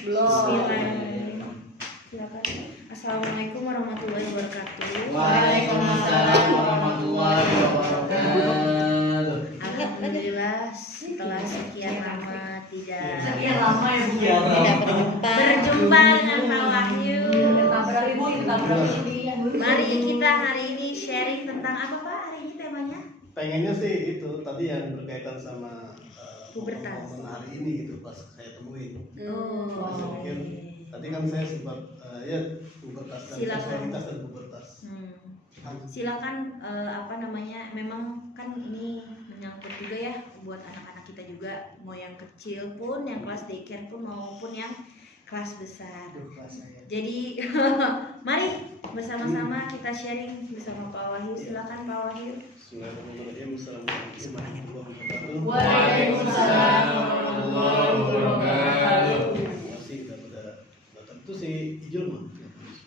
Silakan. Assalamualaikum warahmatullahi wabarakatuh. Waalaikumsalam warahmatullahi wabarakatuh. Alhamdulillah setelah sekian lama tidak berjumpa dengan Pak Wahyu. Mari kita hari ini sharing tentang apa Pak? Hari ini temanya? Pengennya sih itu tadi yang berkaitan sama Pubertas. momen hari ini gitu pas saya temuin. Oh. Saya pikir tadi kan saya sempat ya pubertas dan Silakan. seksualitas dan pubertas. Silakan apa namanya? Memang kan ini menyangkut juga ya buat anak-anak kita juga, mau yang kecil pun, yang kelas daycare pun maupun yang kelas besar. Jadi mari bersama-sama kita sharing bersama Pak Wahyu. Silakan Pak Wahyu. Bismillahirrahmanirrahim. Assalamualaikum warahmatullahi wabarakatuh. Waalaikumsalam warahmatullahi wabarakatuh. Masih udah tentu si Ijul mah.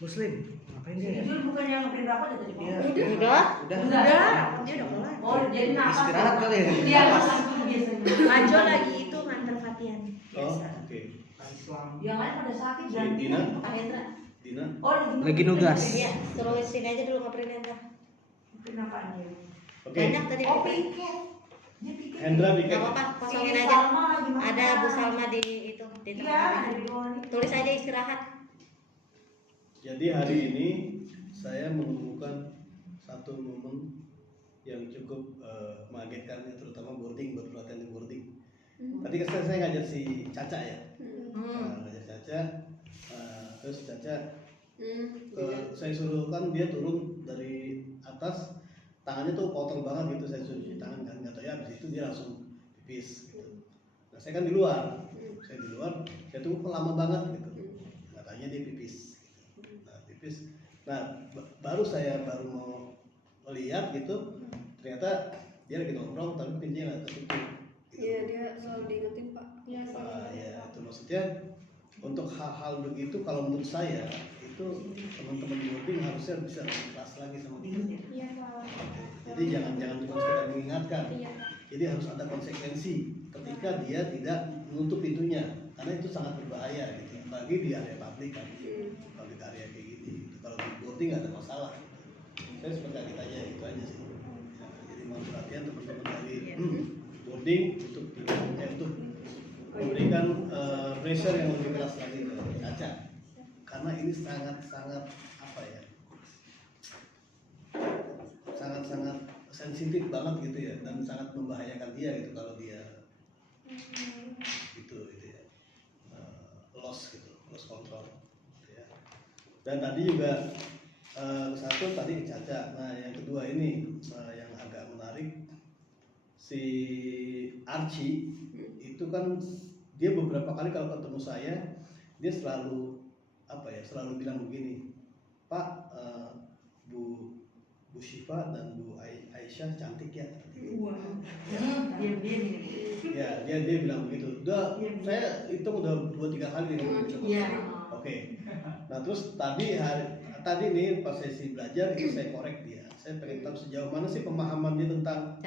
Muslim, ngapain dia? Jujur bukan yang ngeprint rapot ya tadi? Iya. Udah. Udah. Dia udah kelar. Oh, jadi nafas. Istirahat kali ya? Dia nafas dulu biasanya. Majo lagi itu nganter Fatian Oh, biasa. oke. Yang lain pada sakit Si dan Dina. Pak Hendra. Dina. Oh, Lagi nugas. Iya, suruh sini aja dulu ngeprint ntar. Print apaan dia? Oke. Banyak tadi. Oh, piket. Dia piket. Hendra Gak Biket. apa-apa, kosongin Si aja. Salma lagi makan. Ada Bu Salma di itu di Iya, tempat. ada di bawah ini. Tulis aja istirahat. Jadi hari ini saya menemukan satu momen yang cukup mengagetkan ya, terutama boarding, buat pelatihan di boarding. Tadi kan saya ngajar si Caca ya. Ngajar Caca, terus Caca saya suruh kan dia turun dari atas, tangannya tuh kotor banget gitu, saya suruh cuci tangan kan, nggak tahu ya, habis itu dia langsung pipis gitu. Nah saya kan di luar, saya tunggu lama banget gitu, katanya dia pipis. Nah pipis, baru mau melihat gitu, ternyata dia lagi nongkrong tapi pintunya nggak ketutup. Gitu. Iya, dia selalu diingetin Pak. Iya, Ya itu maksudnya untuk hal-hal begitu kalau menurut saya itu teman-teman boarding harusnya bisa lebih keras lagi sama kita. Iya, Pak. Jadi jangan cuma sekedar mengingatkan. Iya. Jadi harus ada konsekuensi ketika dia tidak menutup pintunya, karena itu sangat berbahaya gitu. Apalagi di area publik kan, publik area kayak gini. Gitu. Kalau di boarding nggak ada masalah. Saya seperti kaget aja itu aja sih. Ya, jadi mohon perhatian teman-teman dari boarding untuk memberikan pressure yang lebih keras lagi ke Caca, karena ini sangat apa ya, sangat sensitif banget gitu ya, dan sangat membahayakan dia gitu kalau dia gitu ya, lost control gitu ya. Dan tadi juga satu tadi Caca. Nah yang kedua ini yang agak menarik, si Archie itu kan dia beberapa kali kalau ketemu saya dia selalu selalu bilang begini, Pak, Bu Syifa dan Bu Aisyah cantik ya. Wah. Diam-diam ini. Ya dia bilang begitu. Saya hitung udah 2-3 kali dia ngomong gitu. Iya. Oke. Nah terus tadi nih pas sesi belajar itu saya korek dia. Saya pengen tahu sejauh mana sih pemahaman dia tentang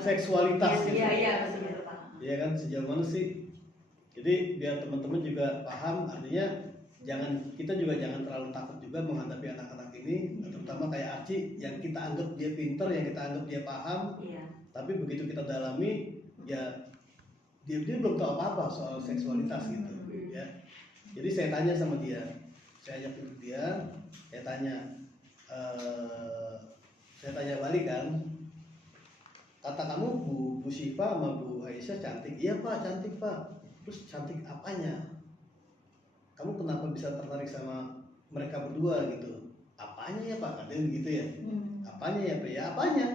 seksualitas gitu. Iya, betul. Iya kan, sejauh mana sih? Jadi biar teman-teman juga paham, artinya kita juga jangan terlalu takut juga menghadapi anak-anak ini, terutama kayak Archie yang kita anggap dia pinter, yang kita anggap dia paham, tapi begitu kita dalami, ya dia belum tahu apa-apa soal seksualitas gitu, ya. Jadi saya tanya sama dia, saya ajak duduk dia, saya tanya balik kan. Kata kamu Bu Syifa sama Bu Aisyah cantik. Iya Pak, cantik Pak. Terus cantik apanya? Kamu kenapa bisa tertarik sama mereka berdua gitu? Apanya ya Pak? Kadang gitu ya. Apanya ya Pak? Ya apanya?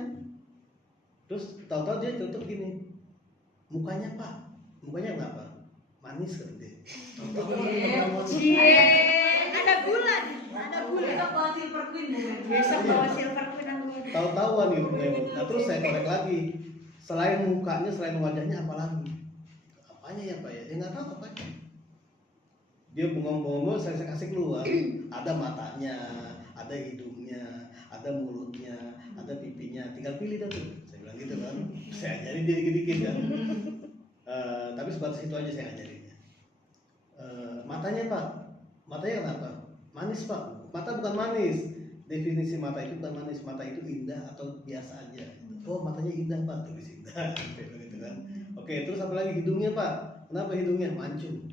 Terus tahu-tahu dia tutup gini. Mukanya Pak. Mukanya kenapa? Manis kan dia. Ada bulan. Besok bawa silver queen. Besok bawa silver queen aku. Tahu-tahuan nih. Nah terus saya korek lagi. Selain mukanya, selain wajahnya apa lagi? Apanya ya Pak ya? Ya nggak tahu apanya. Dia bengong-bengong, saya kasih keluar. Ada matanya, ada hidungnya, ada mulutnya, ada pipinya. Tinggal pilih dah tuh. Saya bilang gitu kan. Saya ajarin dia dikit-dikit kan. Tapi sebatas itu aja saya ngajarinnya. matanya Pak. Matanya kenapa? Manis Pak. Mata bukan manis. Definisi mata itu bukan manis. Mata itu indah atau biasa aja. Oh matanya indah Pak, tulis indah. Gitu kan. Oke, terus apa lagi? Hidungnya Pak. Kenapa hidungnya? Mancung.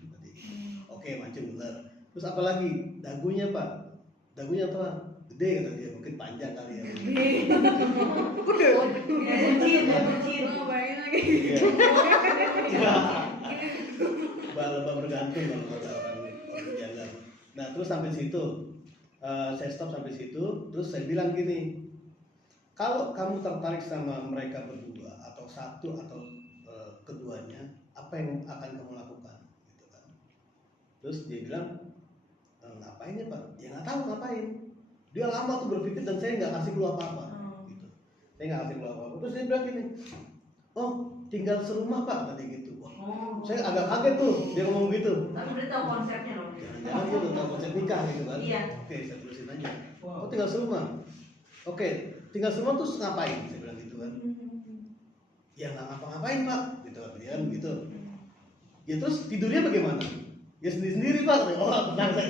Oke, mancung benar. Terus apa lagi? Dagunya Pak. Dagunya apa? Gede kata dia, mungkin panjang kali ya. Bucin. Bayangin lagi. Iya. Lebah bergantung kalau kata orang jalan. Nah terus sampai situ, saya stop sampai situ. Terus saya bilang gini, kalau kamu tertarik sama mereka berdua atau satu atau keduanya, apa yang akan kamu lakukan? Gitu kan. Terus dia bilang, ngapain ya Pak? Ya nggak tahu ngapain. Dia lama tuh berpikir dan saya nggak kasih keluar apa-apa. Gitu. Saya nggak kasih keluar apa-apa. Terus dia bilang gini, oh tinggal serumah Pak, kata gitu. Oh. Saya agak kaget tuh dia ngomong gitu. Tapi udah tahu konsepnya loh. Jangan dia udah tahu konsep nikah gitu kan. Iya. Oke, saya terusin aja. Wow. Oh tinggal serumah. Oke, tinggal serumah terus ngapain? Saya bilang gitu kan. Ya nggak ngapa-ngapain Pak, gitu kan dia kan gitu. Ya terus tidurnya bagaimana? Ya sendiri-sendiri Pak. Oh tenang saya.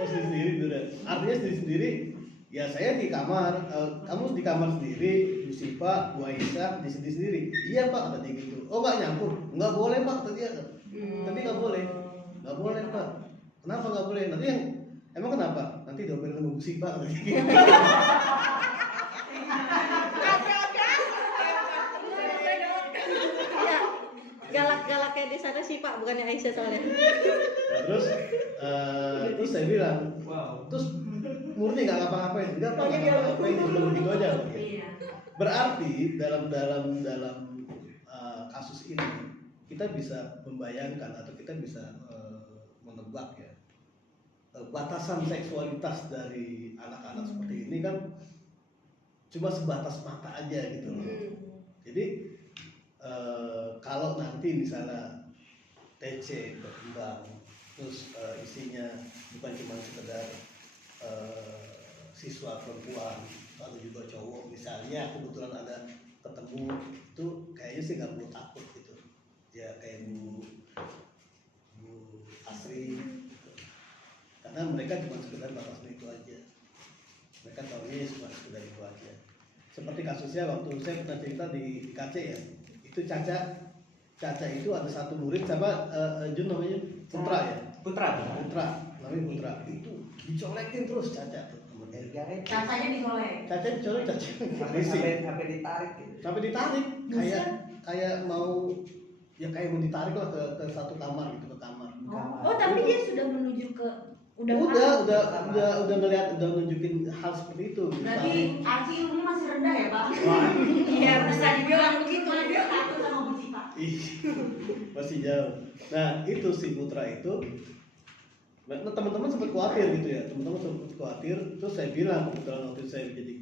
Oh sendiri tidur. Artinya sendiri-sendiri. Ya saya di kamar, kamu di kamar sendiri, Bu Sipa, Bu Aisyah di sendiri. Iya Pak, kata dia gitu. Oh nggak nyampur? Nggak boleh Pak, kata dia. Tapi nggak boleh, nggak boleh Pak. Kenapa nggak boleh? Nanti yang emang kenapa? Nanti diomelin sama Bu Sipa, kata dia. Gitu. Ya, galak-galaknya di sana sih Pak, bukannya Aisyah soalnya. Nah, terus saya bilang, terus murni nggak ngapa-ngapain, enggak Pak, nggak ngapa-ngapain, cuma begitu aja. Iya. Berarti dalam kasus ini kita bisa membayangkan atau kita bisa menebak ya batasan seksualitas dari anak-anak seperti ini kan cuma sebatas mata aja gitu loh. Jadi kalau nanti misalnya TC berkembang terus isinya bukan cuma sekedar siswa perempuan atau juga cowok misalnya kebetulan ada ketemu itu kayaknya sih nggak perlu takut gitu ya kayak Bu Asri gitu. Karena mereka cuma sekedar batasnya itu aja, mereka tahunya cuma sekedar itu aja. Seperti kasusnya waktu saya pernah cerita di KC ya, itu Caca itu ada satu murid siapa Jun namanya Putra ya, Putra namanya Putra, itu dicolekin terus Caca tuh. Cacanya dicolek. Caca dicolek, Sampai ditarik gitu. sampai ditarik kayak mau ditarik lah ke satu kamar gitu, ke kamar. Oh, tapi dia sudah menuju ke Udah ngeliat, udah nunjukin hal seperti itu. Berarti arti ilmunya masih rendah ya Pak? Wah, Iya, bisa dibilang begitu. Kalau dia takut sama Bu Cipa. masih jauh. Nah itu si Putra itu, nah, teman-teman sempat khawatir gitu ya, teman-teman sempat khawatir. Terus saya bilang kebetulan waktu saya menjadi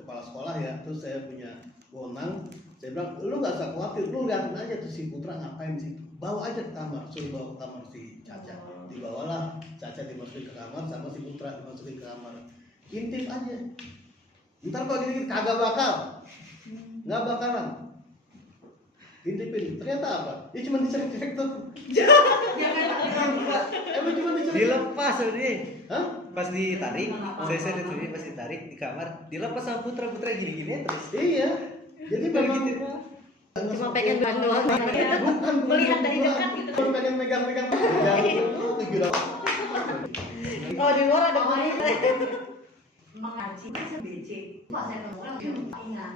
kepala sekolah ya, terus saya punya wewenang. Saya bilang, lu nggak usah khawatir, lu liatin aja tuh si Putra ngapain di situ. Bawa aja ke kamar, suruh bawa ke kamar si Caca. Dibawalah Caca dimasukin ke kamar sama si Putra dimasukin ke kamar. Intip aja. Ntar kalau gini kagak bakal, nggak bakalan. Intipin. Ternyata apa? Ya cuma dicerik-cerik tuh. Emang cuma dicerik. Dilepas udah. Hah? Pas ditarik, saya lihat sendiri pas ditarik di kamar, dilepas sama putra gini-gini terus. Iya. Jadi memang Cuma pengen bilang doang. bukan Melihat dari dekat gitu. Cuma pengen megang-megang. Ya, itu gila. Oh, di luar ada wanita. Mengaji kan BC. Pak saya ketemu langsung ingat.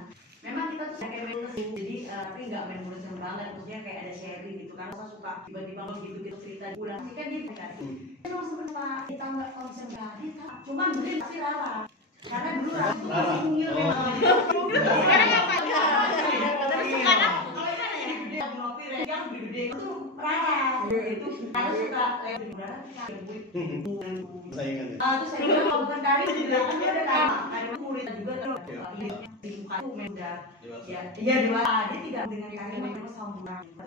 Memang kita tuh kayak main mulus, jadi tapi nggak main mulus yang banget. Maksudnya kayak ada sharing gitu kan. Saya suka tiba-tiba begitu kita cerita udah. Pasti kan dia kasih. Emang sebenarnya kita nggak konsen tadi, cuma beli pasti Rara. Karena dulu Rara tuh masih mungil memang. Sekarang apa? Terus sekarang kalau gimana ya? Dia ngopi yang gede itu Rara. Itu karena suka lewat di Rara kita Saingannya. terus saya bilang kalau bukan dari di belakang dia ada ada murid juga tuh di muka itu udah ya dewasa dia tidak dengan kaki mereka sama bulan itu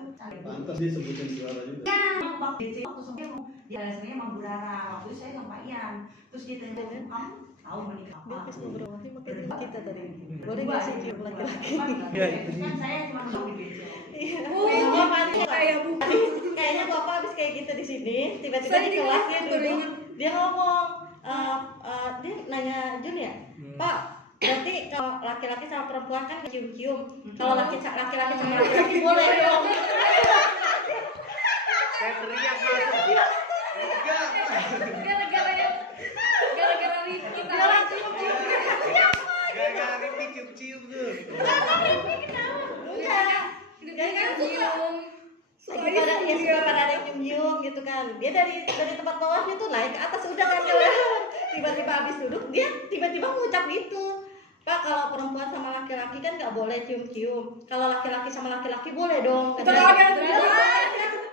Pantas dia sebutin juara juga. ya Pak DC waktu sampai dia alasannya emang Burara waktu itu saya sama Ian terus dia tanya kamu tahu menikah apa Kita tadi. Boleh nggak sih cium laki-laki? kan saya cuma tahu di BC Oh, pasti ya Bu. Kayaknya bapak habis kayak gitu di sini, tiba-tiba Saya di juga kelas dia baru duduk, ingat. dia ngomong, dia nanya Jun ya, Pak, berarti kalau laki-laki sama perempuan kan cium-cium, kalau laki-laki sama laki-laki boleh dong. Saya teriak langsung. Enggak. Gara-gara Rifki Gara-gara cium-cium. Gara-gara Rifki cium-cium tuh. Enggak. Gara-gara cium. Lagi pada ya suka pada ada yang nyium gitu kan. Dia dari tempat bawahnya tuh naik ke atas udah kan. Tiba-tiba habis duduk dia tiba-tiba ngucap gitu. Pak, kalau perempuan sama laki-laki kan nggak boleh cium-cium. Kalau laki-laki sama laki-laki boleh dong. Itu kalau ada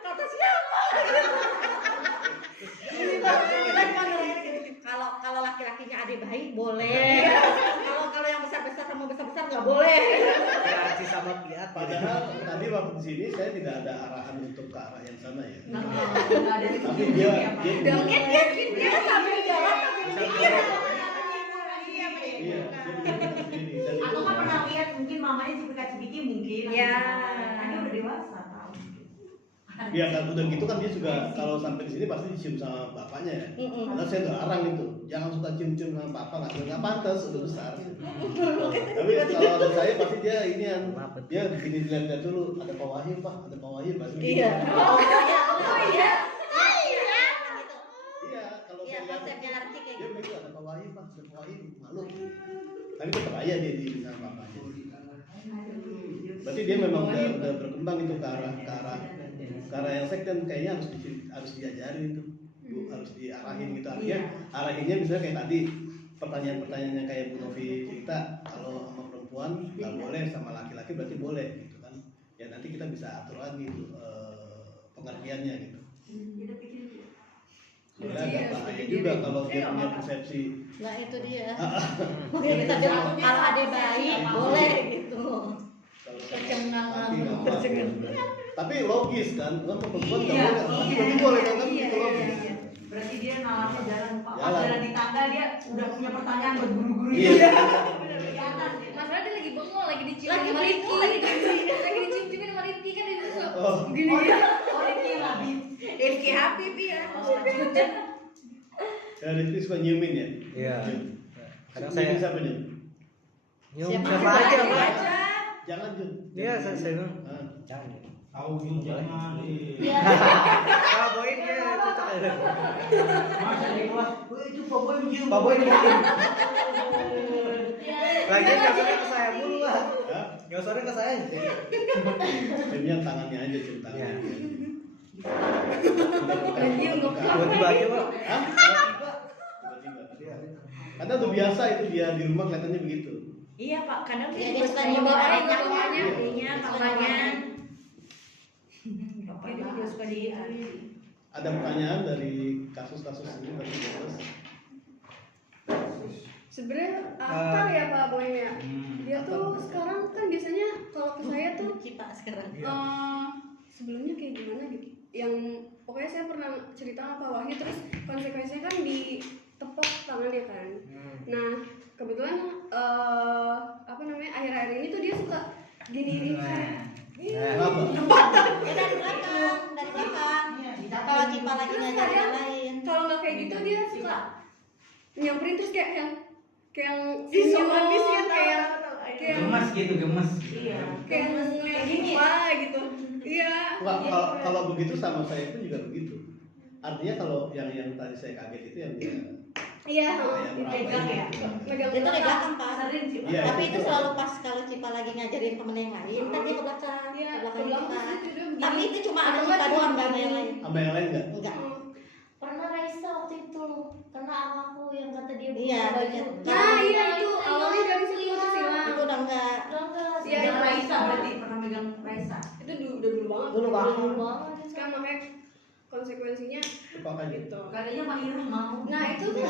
Kata siapa? Kita cuma ngelain gitu. Kalau laki-lakinya adik bayi boleh. Kalau yang besar-besar sama besar-besar nggak boleh. Reaksi sama lihat Padahal tadi waktu di sini saya tidak ada arahan untuk ke arah yang sana ya. Nah, Tapi dia mungkin dia sambil jalan sambil mikir. iya dia bikin sendiri dan itu Aku kan pernah lihat mungkin mamanya cipika-cipiki mungkin. Ya. Kan dia udah dewasa tahu. ya kan udah gitu kan dia juga kalau sampai di sini pasti dicium sama bapaknya ya. Karena saya udah arang itu, jangan suka cium-cium sama papa nggak pantas udah besar. Tapi kalau ada saya pasti dia ini yang dia begini dilihat dulu ada Pak Wahyu pak, ada Pak Wahyu pasti. Iya. Iya. Iya kalau Iya, saya lihat konsepnya ngerti kayak dia gitu. begitu ada Pak Wahyu pak, ada Pak Wahyu malu. Tapi tetap aja dia di sama bapaknya. Berarti dia memang udah berkembang itu ke arah yang sekten kayaknya harus diajarin itu. Bu, harus diarahin gitu arahinnya misalnya kayak tadi pertanyaan-pertanyaan yang kayak Bu Novi cerita kalau sama perempuan nggak boleh sama laki-laki berarti boleh gitu kan ya nanti kita bisa atur lagi tuh pengertiannya gitu soalnya agak bahaya juga kalau dia punya persepsi Nah itu dia. Makanya kita bilang kalau ada bayi boleh gitu. tapi logis kan kalau perempuan nggak Iya, boleh laki berarti boleh kan itu logis Berarti dia nalarnya jalan Pak. Pas Jalan. jalan di tangga dia udah punya pertanyaan buat guru-guru. Iya. Masalah dia lagi bengong, lagi dicium Lagi sama Rifki. bengong, lagi Lagi dicium-ciumin sama Rifki kan dia suka Oh. gini Oh, ya. orang dia habis. Rifki Habib ya. Ya Rizky suka nyiumin ya Iya. Nyium. Kadang Nyiumin saya siapa nyium nyium Siapa siapa aja, Pak. jangan Jun Iya, saya bilang. Ah. Jangan. Tahu Jun jangan. Pak Boy dia cocok aja. Masa di kelas, itu Pak Boy menyium. Pak Boy dia. Lagi nyosornya ke saya mulu lah. Hah? Nyosornya ke saya. Ciumnya tangannya aja cium tangannya Iya. Nyium dong. Tiba-tiba aja, Pak. Hah? Tiba-tiba. Karena udah biasa itu dia di rumah kelihatannya begitu. Iya Pak, kadang Iya, dia dia juga suka suka nyium nyoba bapaknya, bapaknya, Iya. adiknya, papanya. Dia juga suka di- Ada pertanyaan dari kasus-kasus ini tadi terus. Sebenarnya akar ya Pak Boynya. Dia tuh sekarang kan biasanya kalau ke saya tuh Cipa sekarang. sebelumnya kayak gimana gitu. Yang pokoknya saya pernah cerita sama Pak Wahyu terus konsekuensinya kan ditepok tangannya kan. Nah kebetulan apa namanya akhir-akhir ini tuh dia suka gini-gini kayak Kenapa? Ya dari belakang. Kalau Cipa lagi Terus ngajarin kadang yang lain. kalau nggak kayak gitu dia suka nyamperin terus kayak yang Isu senyum habis ya, kayak Gemes gitu, gemes. Iya. kayak ngeliatin wah gitu. Iya. Enggak, kalau begitu sama saya pun juga begitu. Artinya kalau yang tadi saya kaget itu yang dia Iya. yang Dipegang ya? Megang Itu di belakang. belakang Pak. Sering sih. Iya, Tapi itu itu. selalu pas kalau Cipa lagi ngajarin temen yang lain, kan dia ke belakang, Iya, ke ke belakang belakang Cipa. terus dia begini. Tapi itu cuma ada Atau Cipa nggak doang, cuma nggak ada yang lain. sama yang lain enggak? Enggak. Pernah Raisa waktu itu kena aku yang kata dia Iya, buka baju. bener. Nah iya itu awalnya dari situ Iya. silang. Itu udah enggak. Udah enggak. Iya, Megang itu. Raisa berarti pernah megang Raisa. Itu udah dulu banget. Dulu banget. Dulu banget. Sekarang makanya konsekuensinya Apakah gitu? gitu. Katanya Mbak Irah mau. Nah itu tuh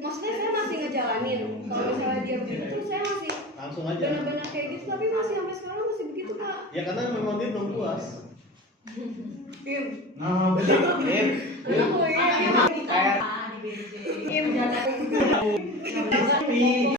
maksudnya saya masih ngejalanin. Kalau misalnya dia begitu saya masih Langsung aja. benar-benar kayak gitu tapi masih sampai sekarang masih begitu Pak. Ya karena memang dia belum puas. Im. Nah, betul. Oh iya. Anaknya mau ditanya di BC. Im. Tapi